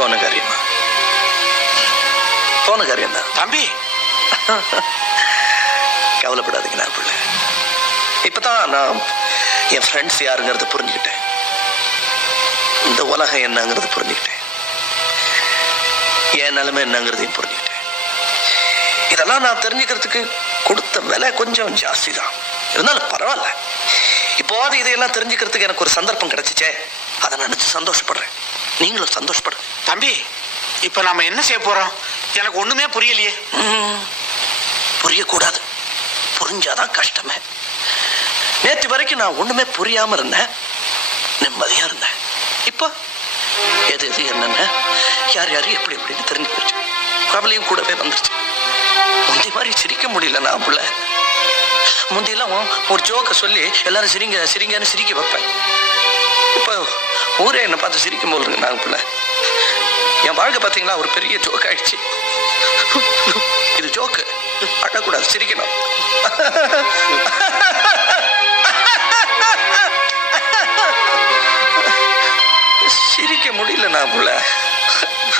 போன காரியமா? போன காரியம் தான் தம்பி. கவலைப்படாதீங்க நான் பிள்ளை. இப்பதான் நான் என் ஃப்ரெண்ட்ஸ் யாருங்கிறத புரிஞ்சுக்கிட்டேன். இந்த உலகம் என்னங்கிறது புரிஞ்சுக்கிட்டேன். என் நிலைமை என்னங்கிறதையும் புரிஞ்சுக்கிட்டேன். இதெல்லாம் நான் தெரிஞ்சுக்கிறதுக்கு கொடுத்த விலை கொஞ்சம் ஜாஸ்தி தான். இருந்தாலும் பரவாயில்ல. இப்போது இதையெல்லாம் தெரிஞ்சுக்கிறதுக்கு எனக்கு ஒரு சந்தர்ப்பம் கிடைச்சிச்சே, அதை நினைச்சு சந்தோஷப்படுறேன். நீங்களும் சந்தோஷப்படுறேன். தம்பி, இப்ப நாம என்ன செய்ய போறோம்? எனக்கு ஒண்ணுமே புரியலையே. புரியக்கூடாது. புரிஞ்சாதான் கஷ்டமே. நேற்று வரைக்கும் நான் ஒண்ணுமே புரியாம இருந்தேன், நிம்மதியா இருந்தேன். இப்போ எது எது என்னென்ன யார் யாரு எப்படி எப்படின்னு தெரிஞ்சு போச்சு. கவலையும் கூடவே வந்துருச்சு. முந்தி மாதிரி சிரிக்க முடியல நான் புள்ள. முந்தியெல்லாம் ஒரு ஜோக்கை சொல்லி எல்லாரும் சிரிங்க சிரிங்கன்னு சிரிக்க வைப்பேன். இப்போ ஊரே என்னை பார்த்து சிரிக்கும் போது இருக்கு நான் புள்ள. என் வாழ்க்கை பார்த்தீங்களா ஒரு பெரிய ஜோக் ஆயிடுச்சு. இது ஜோக்கு, அழக்கூடாது, சிரிக்கணும். சிரிக்க முடியல நான் புள்ள.